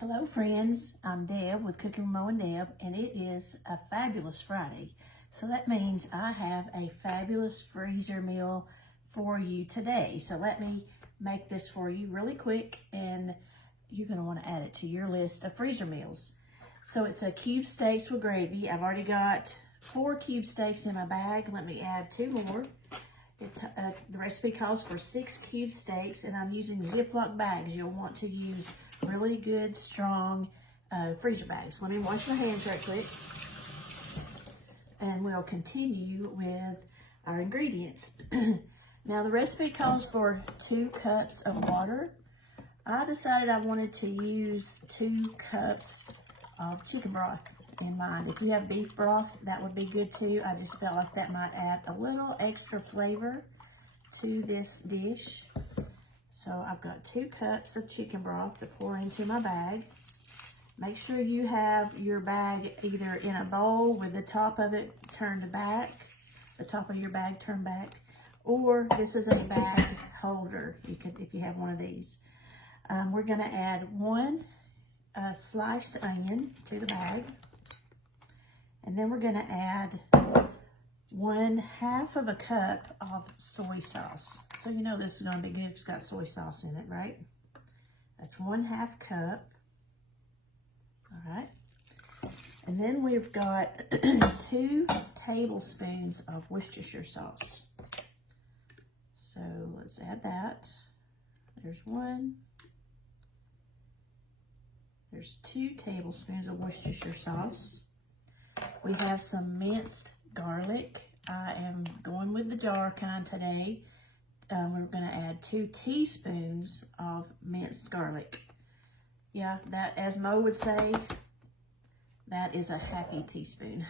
Hello friends, I'm Deb with Cooking with Moe and Deb, and it is a fabulous Friday. So that means I have a fabulous freezer meal for you today. So let me make this for you really quick, and you're going to want to add it to your list of freezer meals. So it's a cube steaks with gravy. I've already got 4 cube steaks in my bag. Let me add 2 more. The recipe calls for 6 cube steaks, and I'm using Ziploc bags. You'll want to use really good, strong freezer bags. Let me wash my hands right quick. And we'll continue with our ingredients. Now the recipe calls for 2 cups of water. I decided I wanted to use 2 cups of chicken broth in mind. If you have beef broth, that would be good too. I just felt like that might add a little extra flavor to this dish. So I've got 2 cups of chicken broth to pour into my bag. Make sure you have your bag either in a bowl with the top of it turned back, the top of your bag turned back, or this is a bag holder. You could, if you have one of these. We're going to add 1 sliced onion to the bag, and then we're going to add 1/2 of a cup of soy sauce. So you know this is going to be good if it's got soy sauce in it, right? That's 1/2 cup. All right. And then we've got 2 tablespoons of Worcestershire sauce. So let's add that. There's 1. There's 2 tablespoons of Worcestershire sauce. We have some minced garlic. I am going with the jar kind today. We're going to add 2 teaspoons of minced garlic. Yeah, that, as Mo would say, that is a happy teaspoon.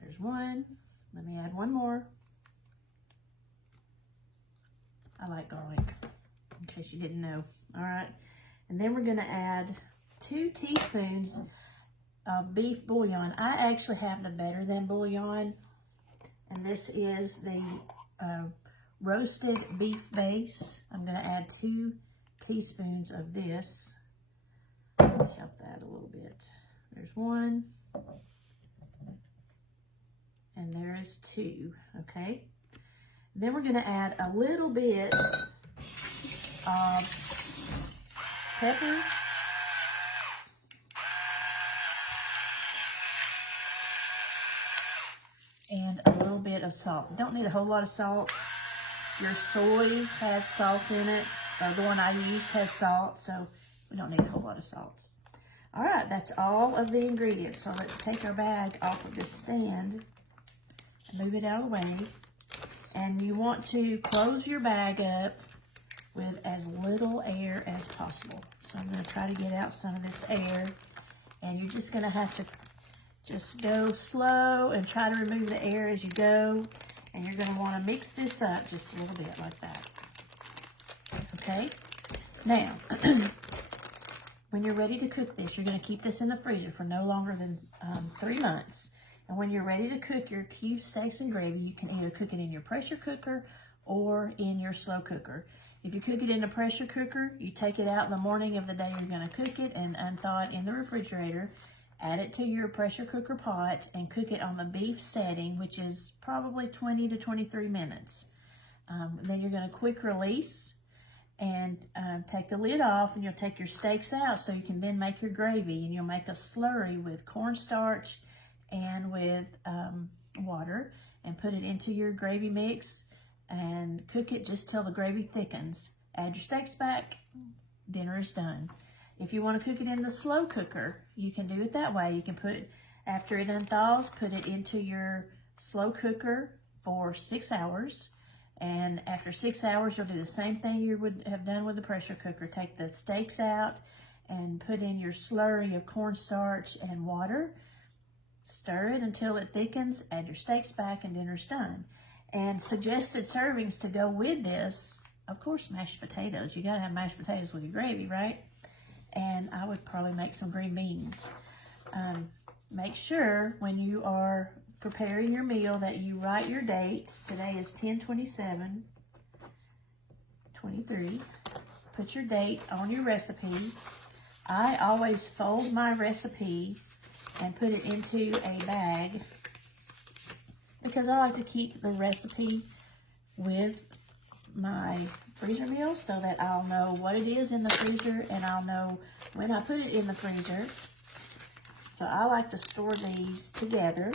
There's 1. Let me add 1 more. I like garlic, in case you didn't know. All right. And then we're going to add 2 teaspoons of beef bouillon. I actually have the Better Than bouillon, and this is the roasted beef base. I'm going to add 2 teaspoons of this. Let me help that a little bit. There's 1, and there is 2. Okay. Then we're going to add a little bit of pepper. And a little bit of salt. You don't need a whole lot of salt. Your soy has salt in it. The one I used has salt, so we don't need a whole lot of salt. All right, that's all of the ingredients. So let's take our bag off of this stand and move it out of the way. And you want to close your bag up with as little air as possible. So I'm going to try to get out some of this air. And you're just going to have to just go slow and try to remove the air as you go. And you're going to want to mix this up just a little bit like that. Okay? Now, when you're ready to cook this, you're going to keep this in the freezer for no longer than 3 months. And when you're ready to cook your cube steaks and gravy, you can either cook it in your pressure cooker or in your slow cooker. If you cook it in a pressure cooker, you take it out in the morning of the day you're going to cook it and unthaw it in the refrigerator. Add it to your pressure cooker pot and cook it on the beef setting, which is probably 20 to 23 minutes. Then you're going to quick release and take the lid off, and you'll take your steaks out so you can then make your gravy. And you'll make a slurry with cornstarch and with water, and put it into your gravy mix and cook it just till the gravy thickens. Add your steaks back, dinner is done. If you want to cook it in the slow cooker, you can do it that way. You can put, after it unthaws, put it into your slow cooker for 6 hours. And after 6 hours, you'll do the same thing you would have done with the pressure cooker. Take the steaks out and put in your slurry of cornstarch and water. Stir it until it thickens, add your steaks back, and dinner's done. And suggested servings to go with this, of course, mashed potatoes. You gotta have mashed potatoes with your gravy, right? And I would probably make some green beans. Make sure when you are preparing your meal that you write your dates. Today is 10/27/23. Put your date on your recipe. I always fold my recipe and put it into a bag because I like to keep the recipe with my freezer meals so that I'll know what it is in the freezer and I'll know when I put it in the freezer. So I like to store these together,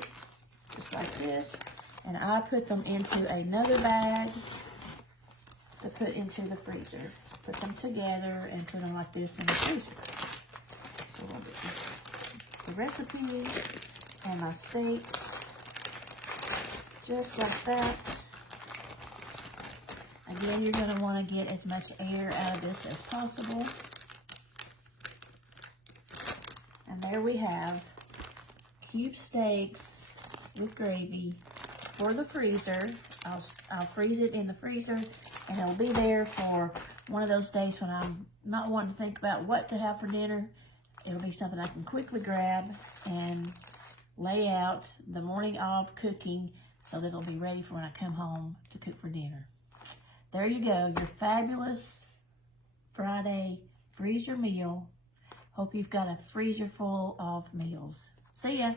just like this, and I put them into another bag to put into the freezer. Put them together and put them like this in the freezer. So we'll get the recipe and my steaks, just like that. Again, you're going to want to get as much air out of this as possible. And there we have cube steaks with gravy for the freezer. I'll freeze it in the freezer, and it'll be there for one of those days when I'm not wanting to think about what to have for dinner. It'll be something I can quickly grab and lay out the morning of cooking so that it'll be ready for when I come home to cook for dinner. There you go, your fabulous Friday freezer meal. Hope you've got a freezer full of meals. See ya.